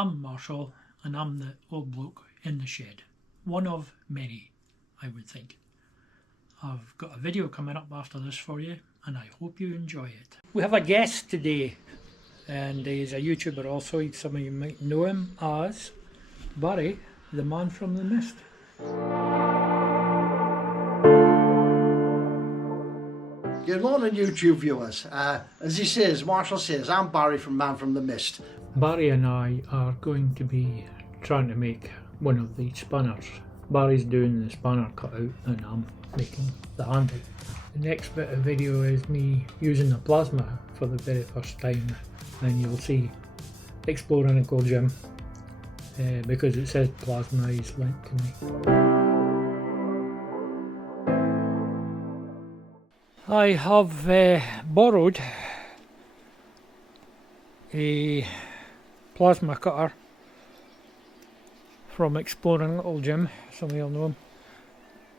I'm Marshall, and I'm the old bloke in the shed. One of many, I would think. I've got a video coming up after this for you, and I hope you enjoy it. We have a guest today, and he's a YouTuber also. Some of you might know him as Barry, the man from the mist. Good morning, YouTube viewers. As he says, Marshall says, I'm Barry from Man from the Mist. Barry and I are going to be trying to make one of the spanners. Barry's doing the spanner cutout and I'm making the handle. The next bit of video is me using the plasma for the very first time, and you'll see exploring a coal gym because it says plasma is linked to me. I have borrowed a plasma cutter from Exploring Little Jim. Some of you'll know him.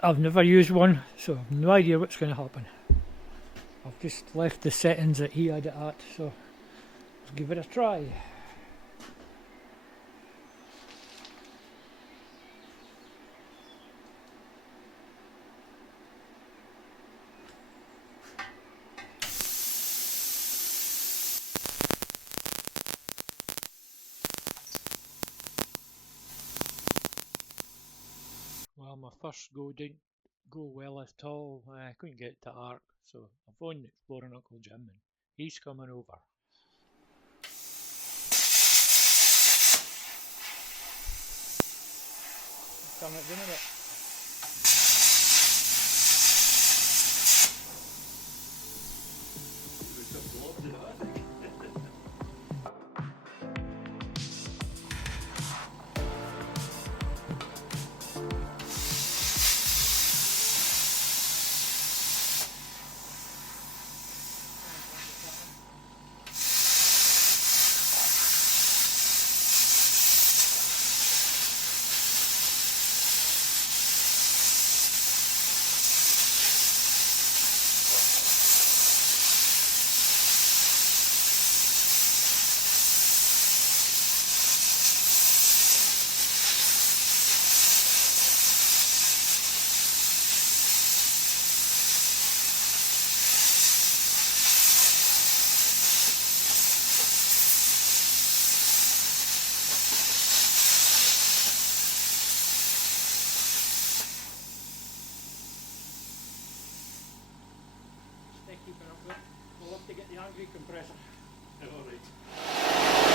I've never used one, so I've no idea what's going to happen. I've just left the settings that he had it at, so let's give it a try. Well, my first go didn't go well at all. I couldn't get to arc, so I phoned Exploring Uncle Jim and he's coming over. Turn it down a bit. Keeping up with it. We'll have to get the angry compressor. Alright.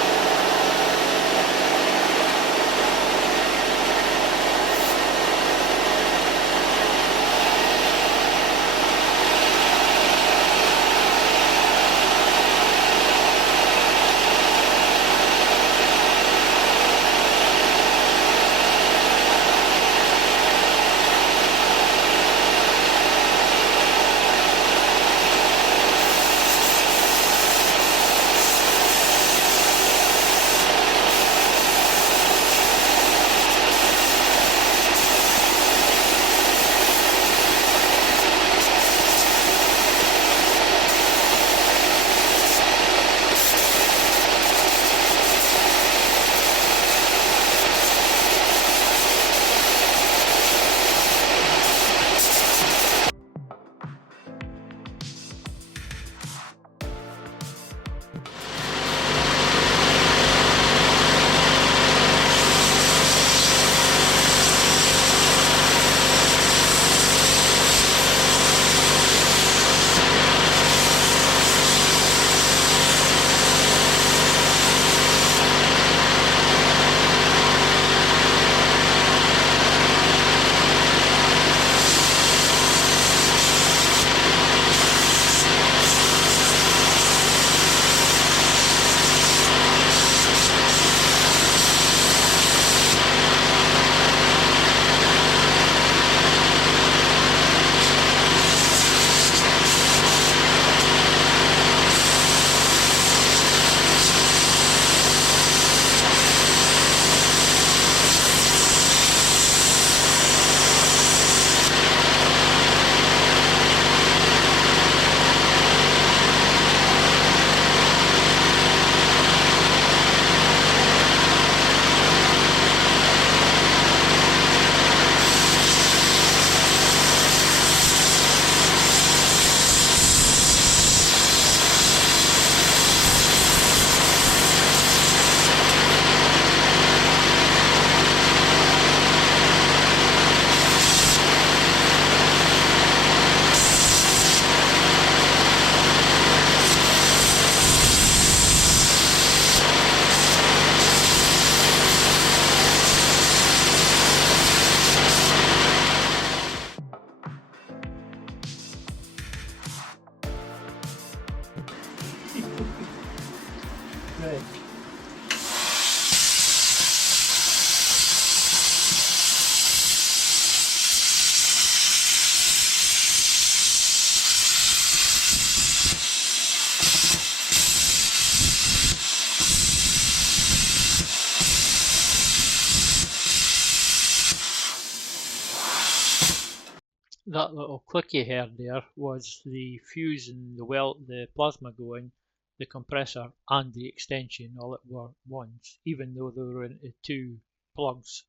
That little click you heard there was the fuse and the plasma going, the compressor and the extension all at once, even though they were into two plugs.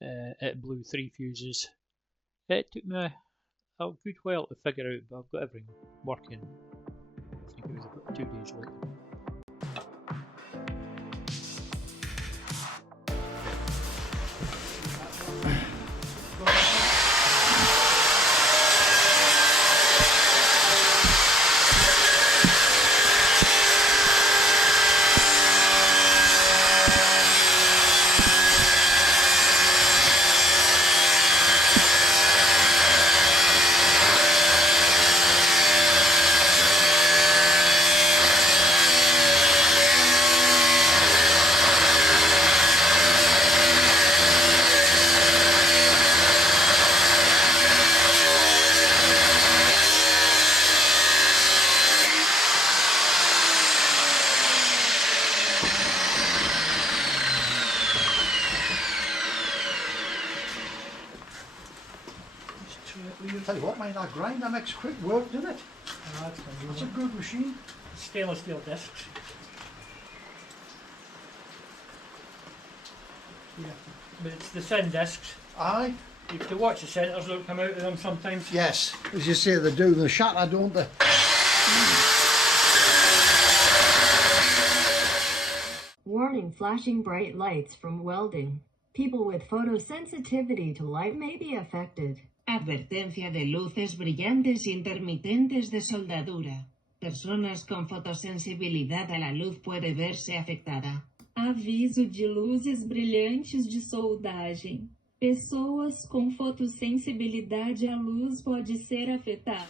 It blew three fuses. It took me a good while to figure out, but I've got everything working. I think it was about 2 days later. Tell you what, mate, that grinder makes quick work, doesn't it? That's That's a good machine. stainless steel discs. But it's the thin discs. Aye. You have to watch the centres that come out of them sometimes. Yes, as you say, they do. They shatter, don't they? Warning: flashing bright lights from welding. People with photosensitivity to light may be affected. Advertencia de luces brillantes intermitentes de soldadura. Personas con fotosensibilidad a la luz puede verse afectada. Aviso de luzes brilhantes de soldagem. Pessoas com fotossensibilidade à luz pode ser afetada.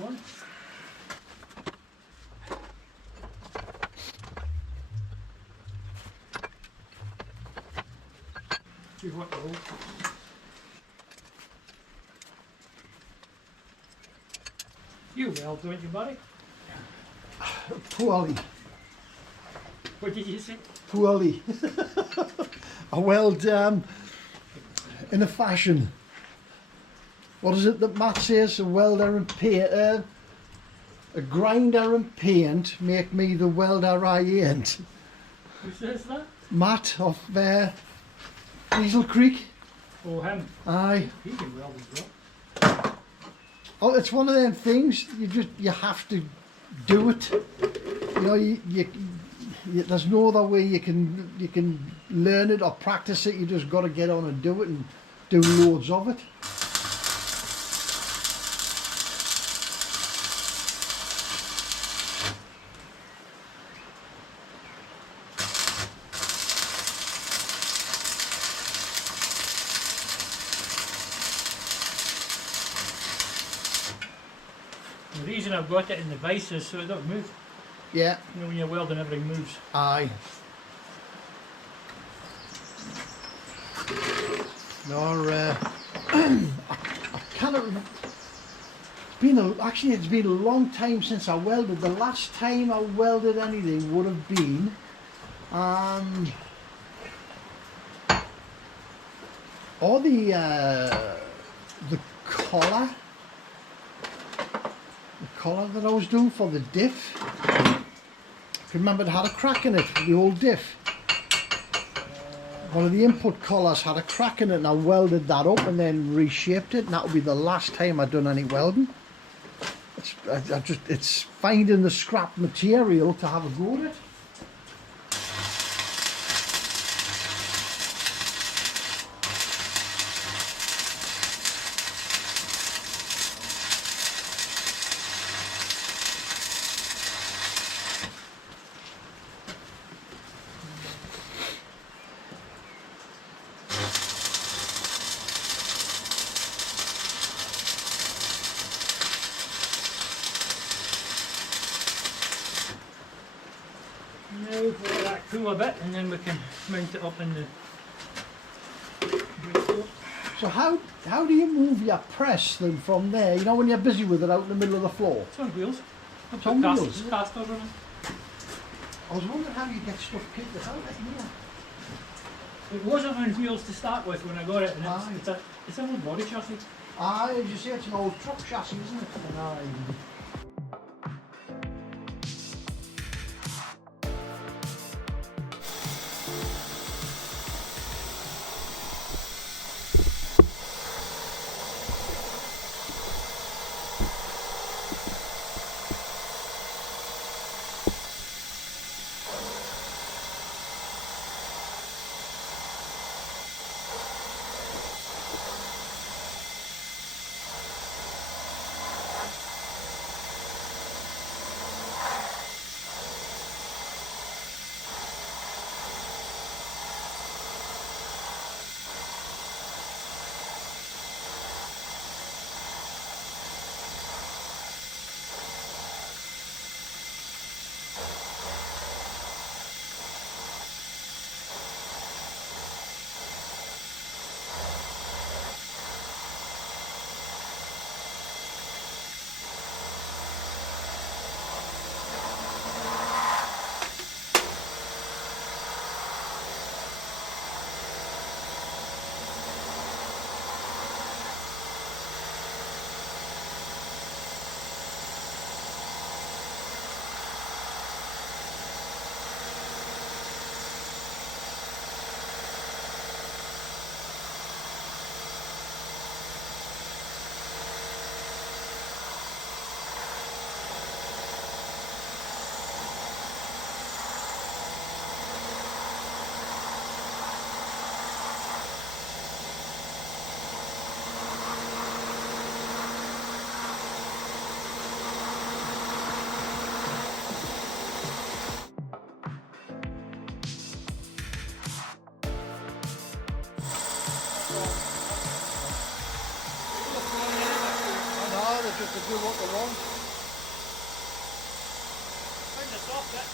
One. See what the hole. You weld, don't you, buddy? Poorly. What did you say? Poorly. I weld in a fashion. What is it that Matt says? A welder and paint, a grinder and paint make me the welder I ain't. Who says that? Matt of Diesel Creek. Oh, him. Aye. He can weld as well. Oh, it's one of them things. You have to do it. You know, you there's no other way you can learn it or practice it. You just got to get on and do it and do loads of it. The reason I've got it in the vise is so it don't move. Yeah. You know, when you're welding, everything moves. Aye. No, I cannot remember. It's been a long time since I welded. The last time I welded anything would have been or the collar. The collar that I was doing for the diff. I can remember it had a crack in it, the old diff. One of the input collars had a crack in it and I welded that up and then reshaped it, and that would be the last time I'd done any welding. It's finding the scrap material to have a go at it. Now we'll let that cool a bit and then we can mount it up in the Bridgeport. So how do you move your press then from there? You know when you're busy with it out in the middle of the floor? It's on wheels. It's on wheels? Casters on it. I was wondering how you get stuff kicked out of here. It wasn't on wheels to start with when I got it, and Aye. it's an old body chassis. Aye, as you say, it's an old truck chassis, isn't it? Aye. Just to do what they want. Kind of soft bit.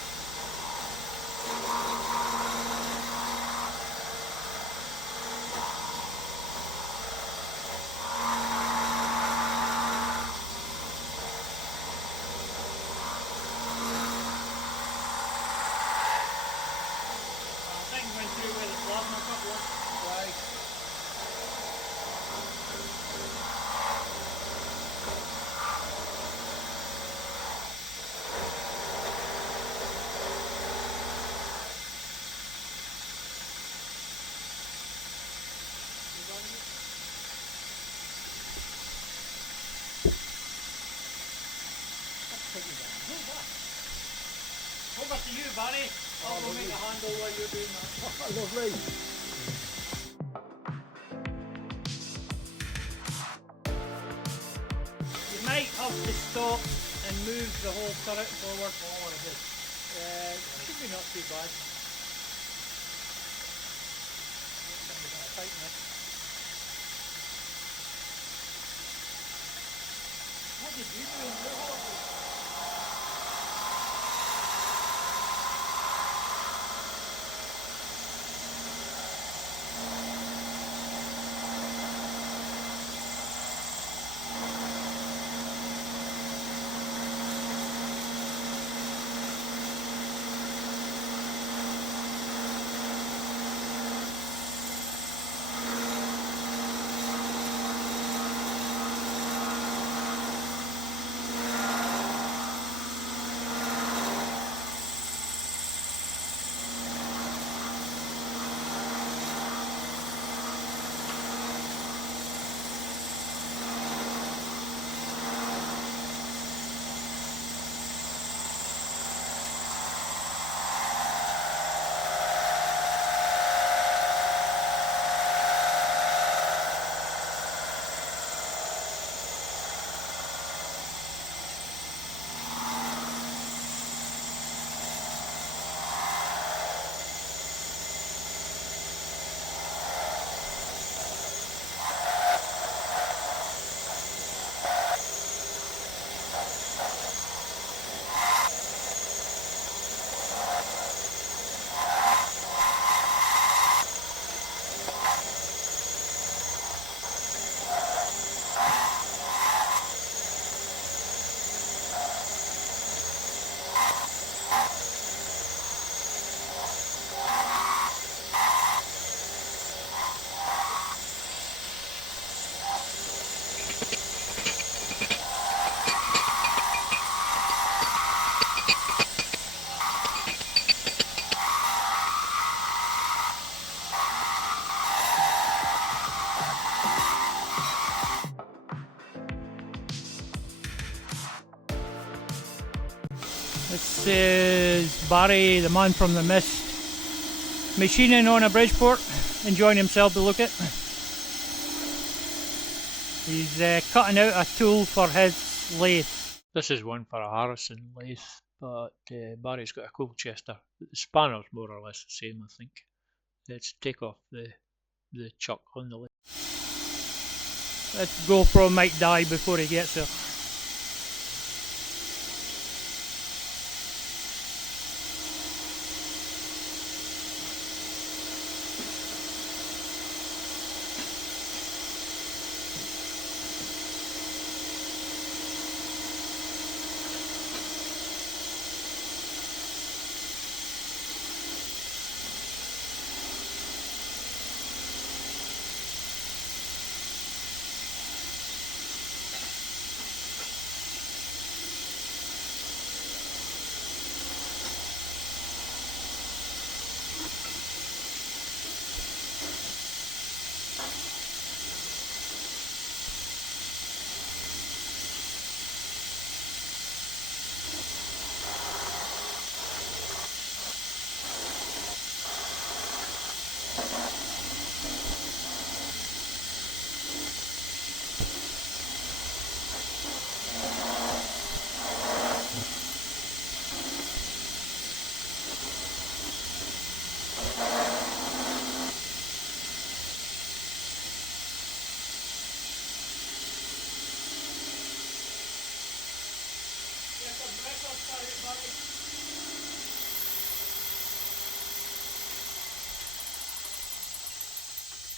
I think went through where the plasma cup was. Right. Over to you, Barry. I'll go make a handle while you're doing that. Lovely. You might have to stop and move the whole turret forward. Should be not too bad. Tighten it. What did you do in your horses? This is Barry, the man from the mist, machining on a Bridgeport, enjoying himself to look at. He's cutting out a tool for his lathe. This is one for a Harrison lathe, but Barry's got a Colchester. The spanner's more or less the same, I think. Let's take off the chuck on the lathe. That GoPro might die before he gets there.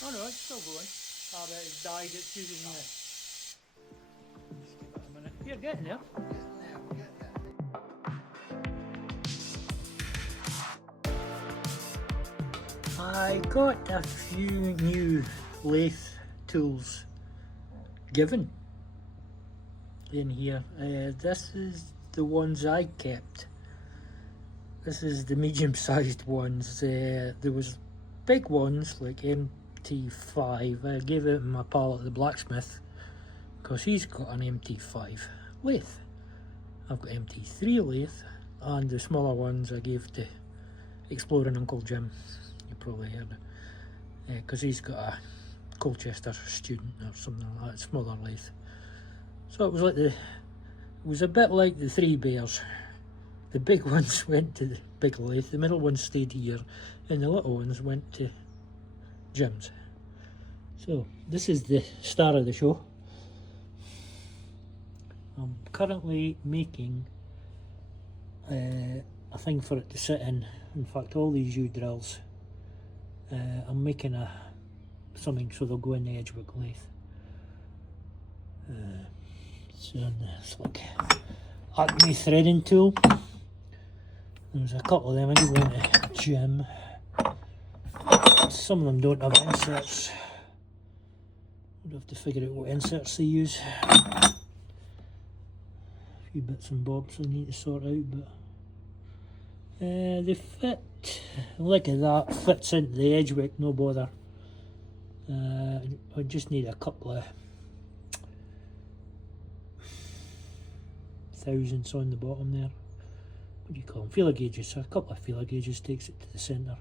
Oh no, it's still going. Ah, but it's died, it's using the... Just give it a minute. You're getting there. I got a few new lathe tools given in here. This is the ones I kept. This is the medium-sized ones. There was big ones like MT5. I gave out my pal at the blacksmith because he's got an MT5 lathe. I've got MT3 lathe, and the smaller ones I gave to Exploring Uncle Jim. You probably heard it, because he's got a Colchester student or something like that, smaller lathe. So it was like it was a bit like the Three Bears. The big ones went to the big lathe, the middle ones stayed here, and the little ones went to Jim's. So this is the star of the show. I'm currently making a thing for it to sit in. In fact, all these U-drills, I'm making something so they'll go in the Edgewic lathe. So it's like Acme threading tool. There's a couple of them. I give one to Jim. Some of them don't have inserts. We'd have to figure out what inserts they use. A few bits and bobs I need to sort out, but they fit. Look at that, fits into the Edgewick, no bother. I just need a couple of thousandths on the bottom there. What do you call them? Feeler gauges. A couple of feeler gauges takes it to the centre.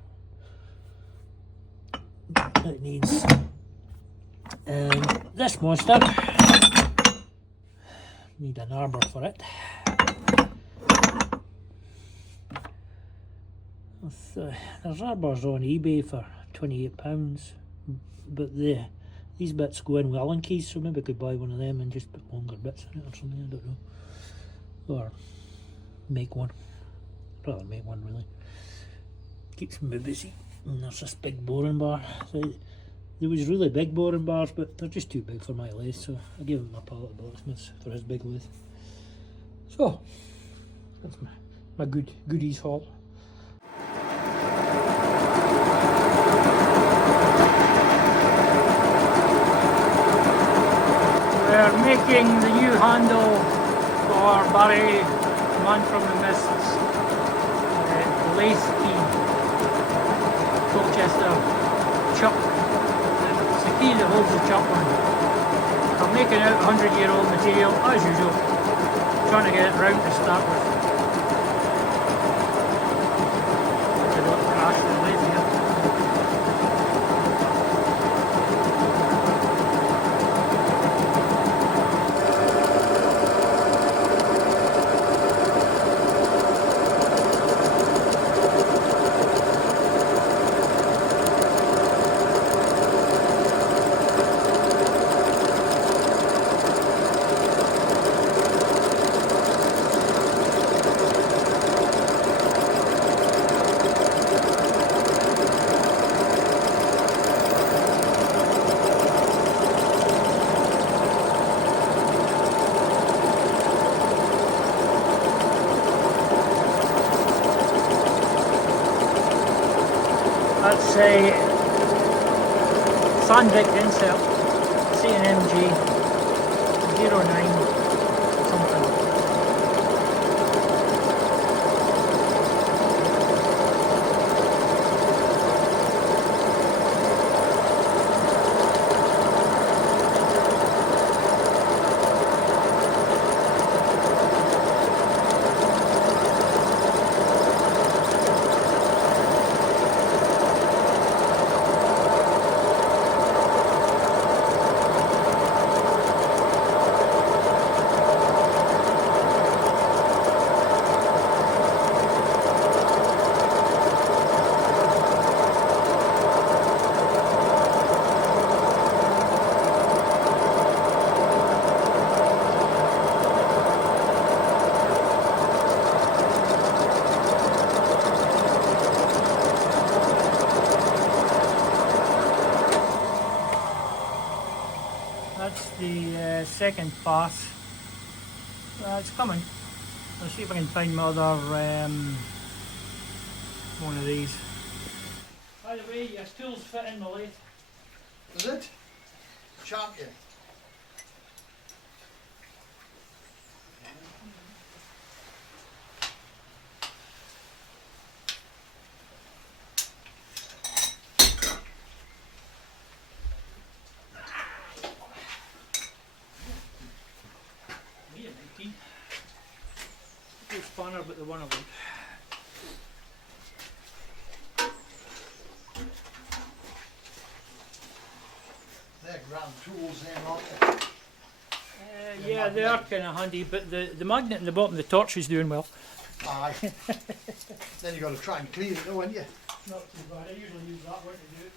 It needs this monster. Need an arbor for it. There's arbors on eBay for £28, but these bits go in with Allen keys, so maybe I could buy one of them and just put longer bits in it or something, I don't know. Or make one. I'd rather make one, really. Keeps me busy. And there's this big boring bar. So there was really big boring bars, but they're just too big for my lathe, so I gave him my pal at the blacksmith's for his big lathe. So that's my goodies haul. We're making the new handle for Barry, man from the mists, lathe key, Colchester chuck. It's the key that holds the chuck on. I'm making out 100-year-old material as usual, trying to get it round to start with. Sandvik insert, C&MG 09 something. That's the second pass. It's coming. I'll see if I can find my other one of these. By the way, your tools fit in the lathe. Is it? Champion. Me at 19. Good spanner, but the one I want. They're grand tools, then, aren't they? Yeah, they are kind of handy, but the magnet in the bottom of the torch is doing well. Aye. Then you got to try and clean it, though, haven't you? Not too bad. I usually use that one to do it.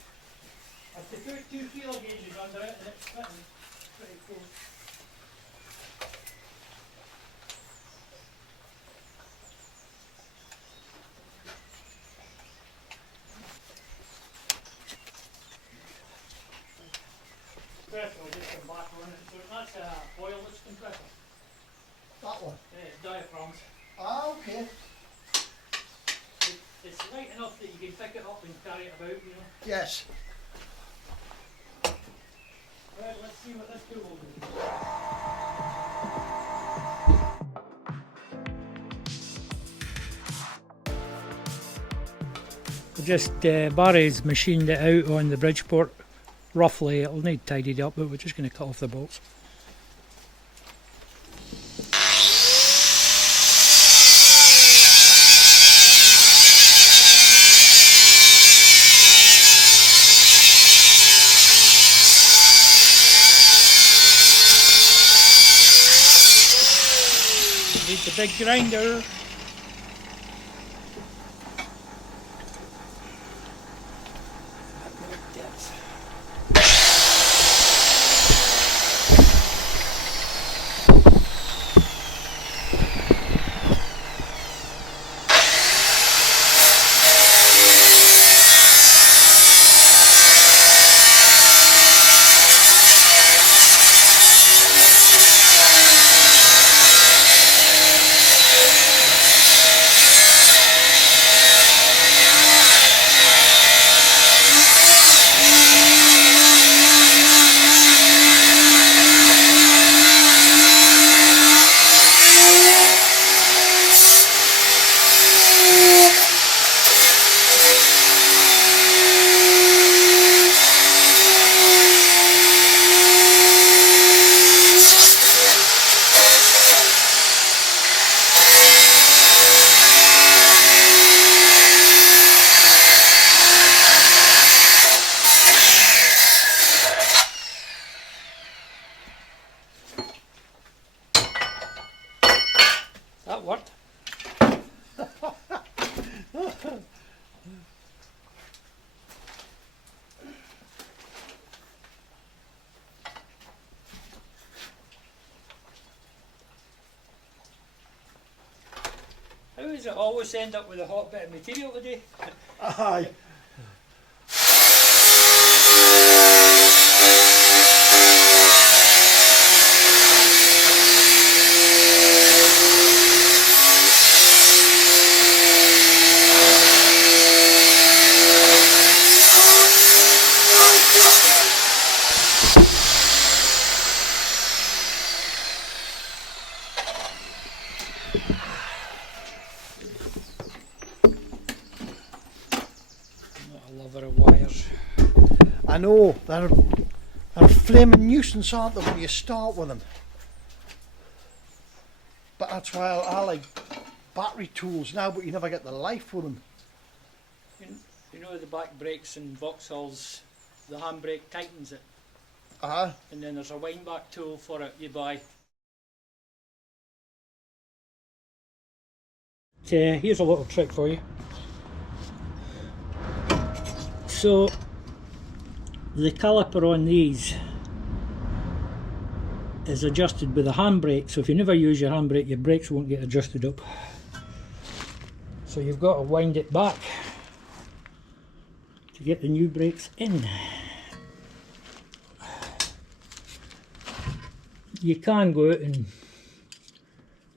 I have to put 2 feel gauges under it and it's fitting. Pretty cool. Compressor will just come back on it. So that's a oilless compressor. That one. Diaphragms. Ah, okay. It's light enough that you can pick it up and carry it about, you know. Yes. Right, let's see what this tool will do. Just Barry's machined it out on the Bridgeport. Roughly, it'll need tidied up, but we're just going to cut off the bolts. Need the big grinder. That worked. How does it always end up with a hot bit of material today? Aye. I know, they're a flaming nuisance, aren't they, when you start with them? But that's why I like battery tools now, but you never get the life with them. You know the back brakes and Vauxhalls, the handbrake tightens it, Uh-huh. and then there's a wind back tool for it you buy. Here's a little trick for you. So the caliper on these is adjusted with a handbrake, so if you never use your handbrake, your brakes won't get adjusted up. So you've got to wind it back to get the new brakes in. You can go out and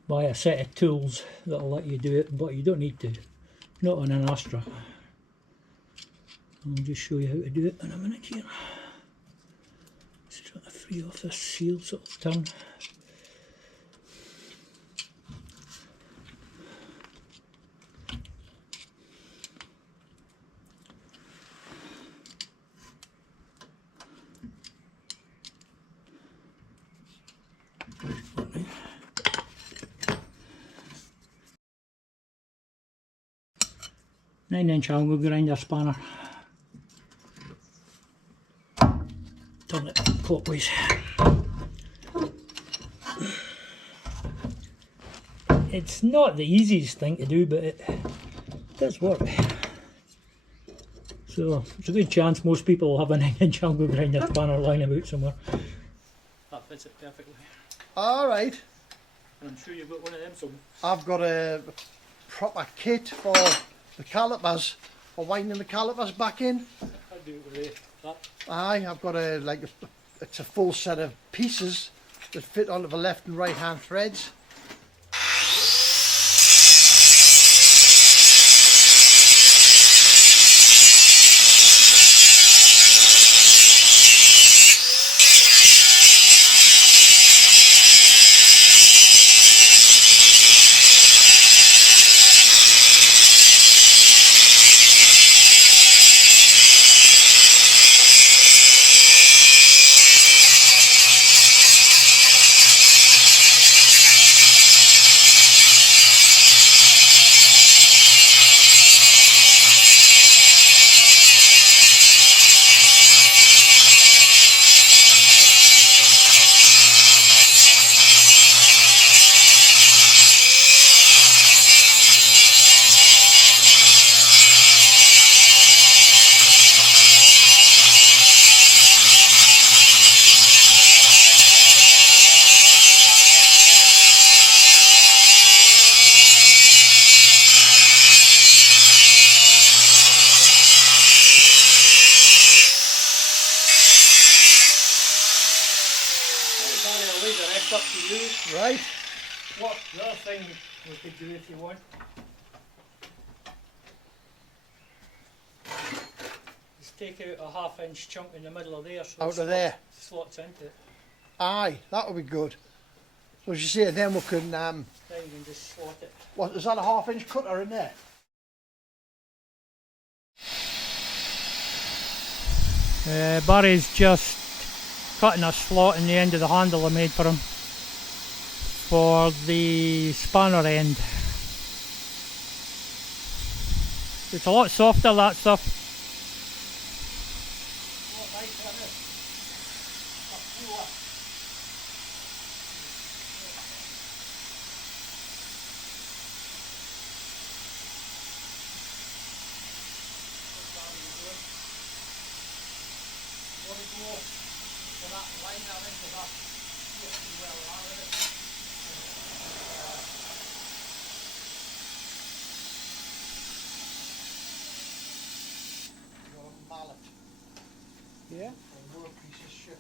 buy a set of tools that'll let you do it, but you don't need to. Not on an Astra. I'll just show you how to do it in a minute here. Just try to free off this seal so it'll turn. Nine-inch angle grinder spanner. Turn it clockwise. It's not the easiest thing to do, but it does work. So there's a good chance most people will have a 9-inch angle grinder spanner lying about somewhere. That fits it perfectly. Alright. And I'm sure you've got one of them somewhere. I've got a proper kit for the calipers, for winding the calipers back in. I do it with that. Aye, I've got it's a full set of pieces that fit onto the left and right hand threads. Up to you. Right. What the other thing we could do if you want is take out a 1/2-inch chunk in the middle of there, so Out of there. slots into it. Aye, that would be good. So as you say, then we can Then you can just slot it. what is that, a 1/2-inch cutter in there? Barry's just cutting a slot in the end of the handle I made for him for the spanner end. It's a lot softer, that stuff. Yeah? A little piece of shit.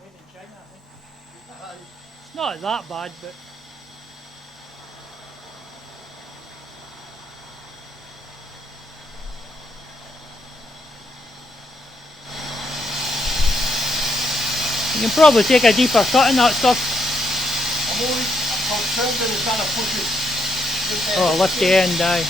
Made in China, I think. It's not that bad, but You can probably take a deeper cut in that stuff. I'm concerned that it's trying to push it. Oh, lift the end, aye.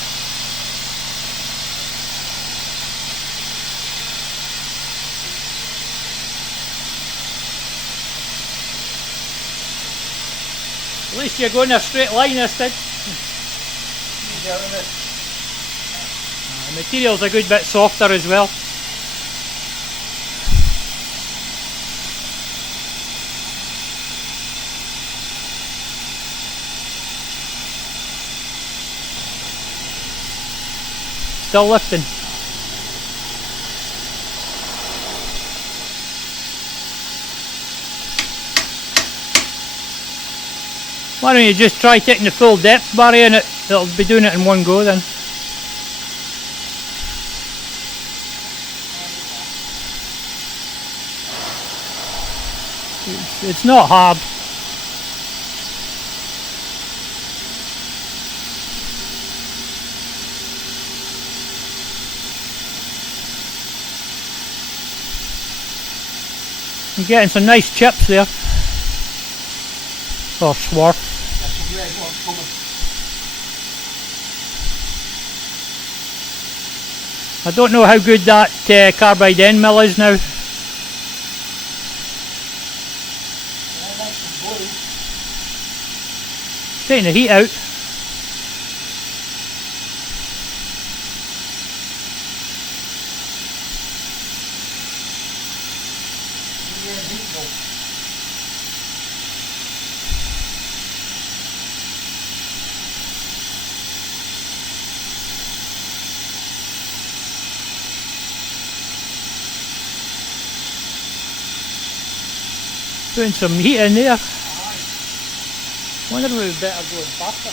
At least you're going a straight line instead. Easier, isn't it? The material's a good bit softer as well. Still lifting. Why don't you just try taking the full depth, Barry, and it'll be doing it in one go then. It's not hard. You're getting some nice chips there. Or swarf. I don't know how good that carbide end mill is now. Taking the heat out. Putting some heat in there. Wonder if we better go faster.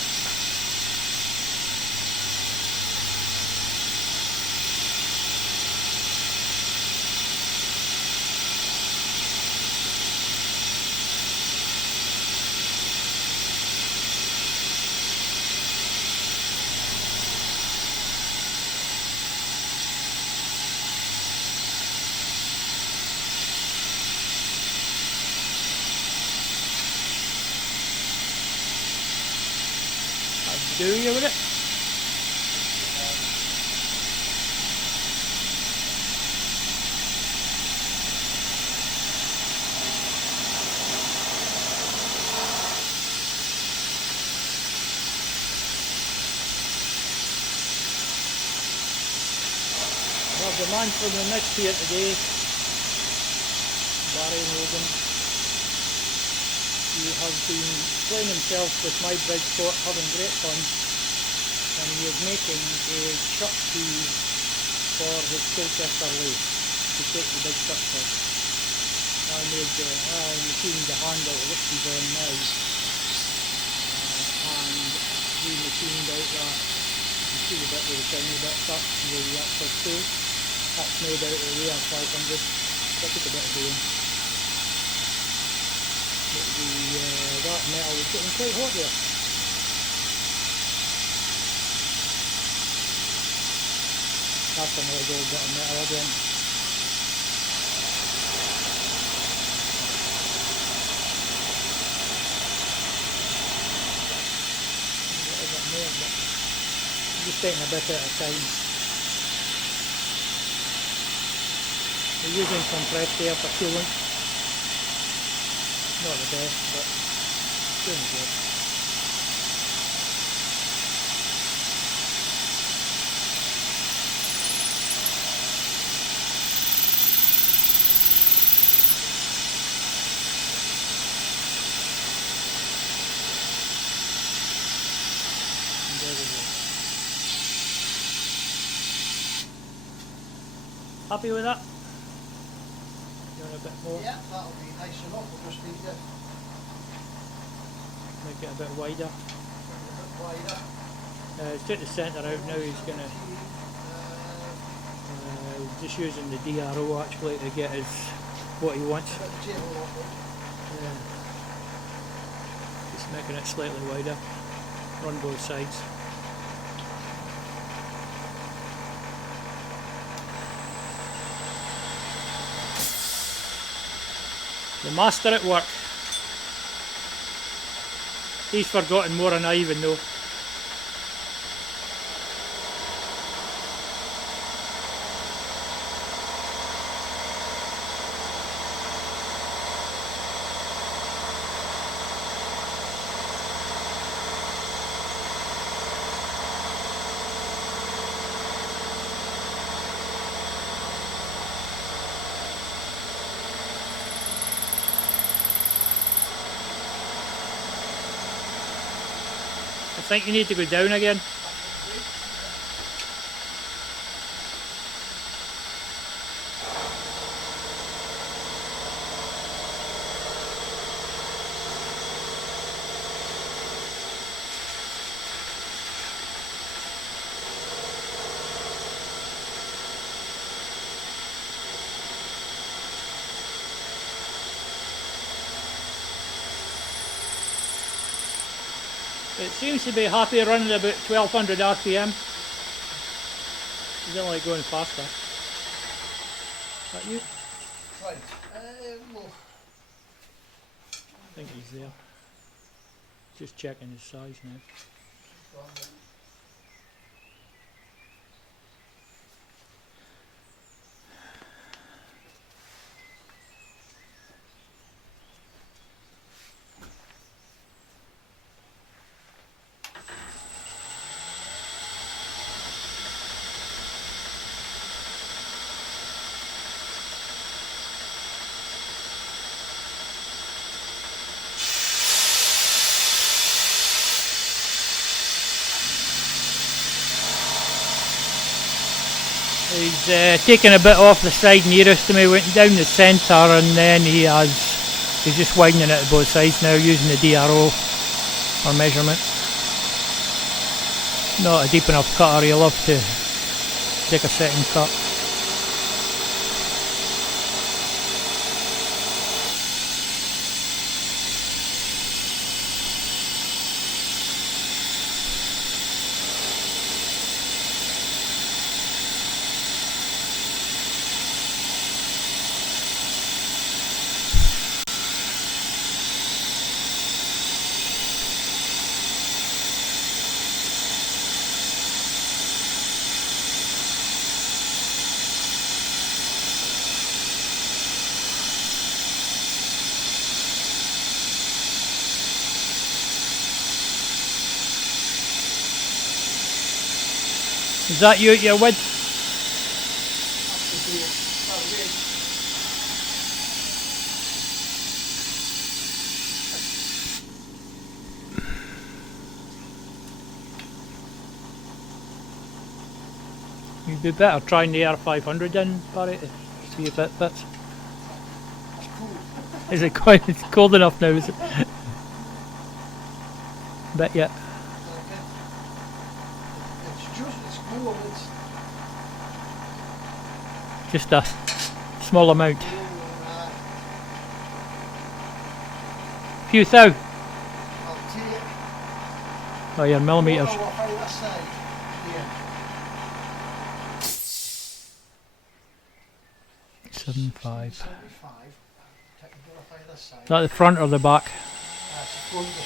Do you with it? Well, the man from the next here today, Barry Hogan, he has been playing himself with my Bridgeport, having great fun, and he is making a chuck key for his Colchester lathe to take the big chucks off. I machined the handle which he's on now, and we machined out that, you see the bit with the tiny bits up, the actual tool, that's made out of rear 500, that took a bit of doing. That metal was getting quite hot there. That's another gold bit of metal again. A little bit more, but I'm just taking a bit at a time. We're using compressed air for coolant. Not the best, but doing good. And there we go. Happy with that? You want a bit more? Yeah, that'll be nice enough. We'll just need to make it a bit wider. He's took the centre out now, he's going to just using the DRO actually to get his what he wants. Yeah. Just making it slightly wider, run both sides. The master at work. He's forgotten more than I even know. I think you need to go down again. It seems to be happy running about 1200 RPM. You don't like going faster. Is that you? Right, well, I think he's there. Just checking his size now. He's taken a bit off the side nearest to me, went down the centre, and then he's just widening it at both sides now using the DRO for measurement. Not a deep enough cutter, he'll have to take a second cut. Is that you at your width? You'd be better trying the R500 in, Barry, to see if it fits. Is it quite? It's cold enough now, is it? Bet yet. Just a small amount. Few thou. Oh, your millimetres. 7.5. Is that the front or the back? That's the front, this one.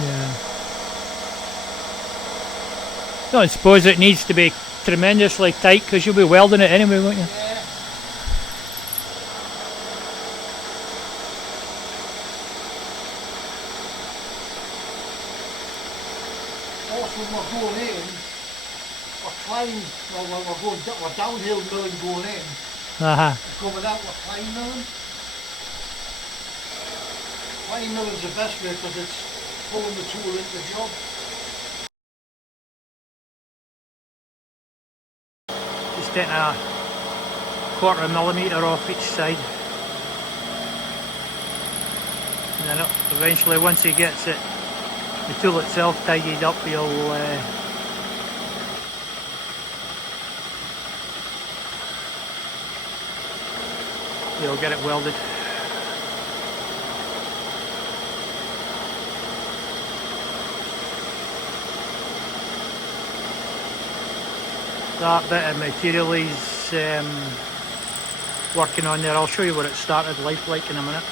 Yeah. No, I suppose it needs to be tremendously tight because you'll be welding it anyway, won't you? Yeah. Also, when we're going in, we're climbing, we're downhill milling going in. Coming out, we're climb milling. Climb milling's the best way because it's pulling the tool into the job. Just getting a 1/4 millimetre off each side. And then eventually, once he gets it, the tool itself tidied up, he'll get it welded. That bit of material he's working on there, I'll show you what it started life like in a minute.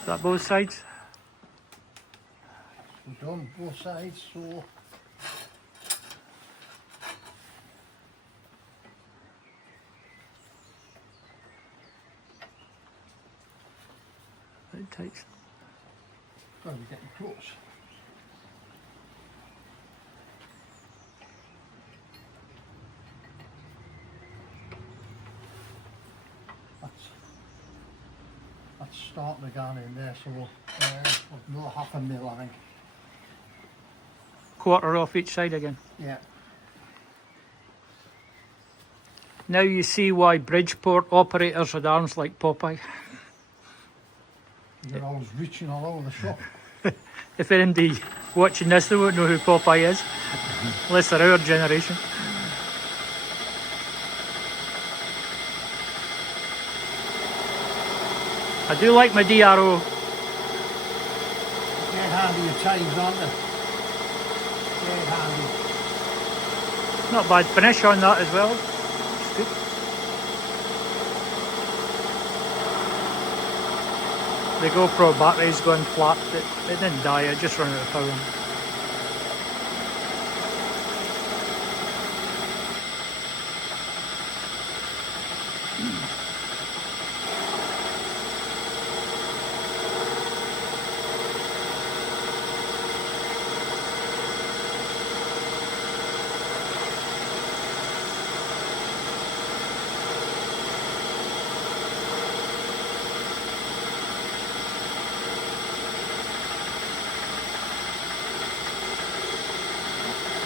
Is that both sides? We've done both sides, so Very tight. gotta be getting close. That's starting again in there, so another half a mil, I think. Quarter off each side again. Yeah. Now you see why Bridgeport operators had arms like Popeye. They're always reaching all over the shop. If anybody watching this, they won't know who Popeye is, unless they're our generation. I do like my DRO. Dead handy at times, aren't they? Dead handy. Not bad finish on that as well. It's good. The GoPro battery's going flat. It didn't die, it just ran out of power.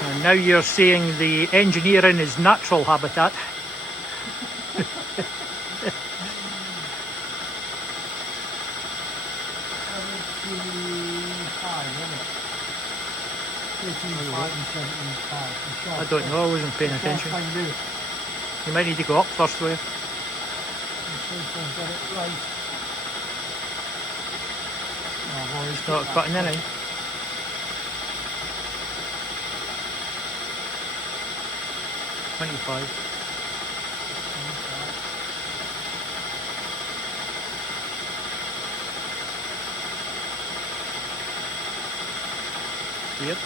And now you're seeing the engineer in his natural habitat. 18.5 I don't know, I wasn't paying attention. You might need to go up first way. It's not cutting in, eh? $25. Yep.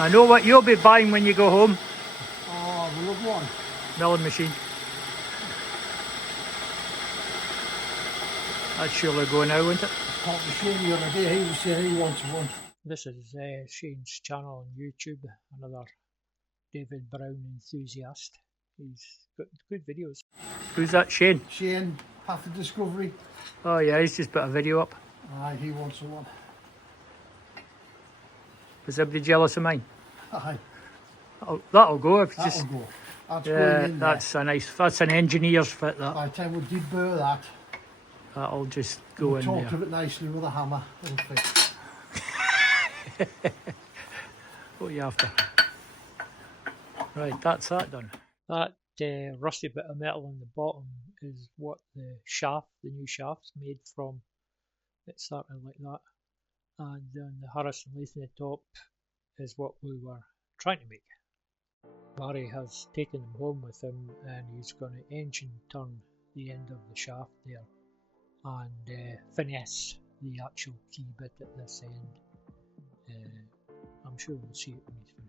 I know what you'll be buying when you go home. Oh, we love one. Milling machine. That's surely going now, won't it? Talked to Shane the other day, he was saying he wants one. This is Shane's channel on YouTube, another David Brown enthusiast. He's got good videos. Who's that, Shane? Shane, Path of Discovery. Oh yeah, he's just put a video up. Aye, he wants one. Is everybody jealous of mine? Aye, That'll go if that'll just... go. That's Yeah, going in that's there. a nice, that's an engineer's fit, that. By the time we deburr that, That'll just go we'll in talk there. to it nicely with a hammer. It'll fit. What are you after? Right, that's that done. That rusty bit of metal on the bottom is what the shaft, the new shaft's made from. It's starting like that. And then the Harrison lathe in the top is what we were trying to make. Barry has taken them home with him, and he's going to engine turn the end of the shaft there and finesse the actual key bit at this end. I'm sure we'll see it when he's finished.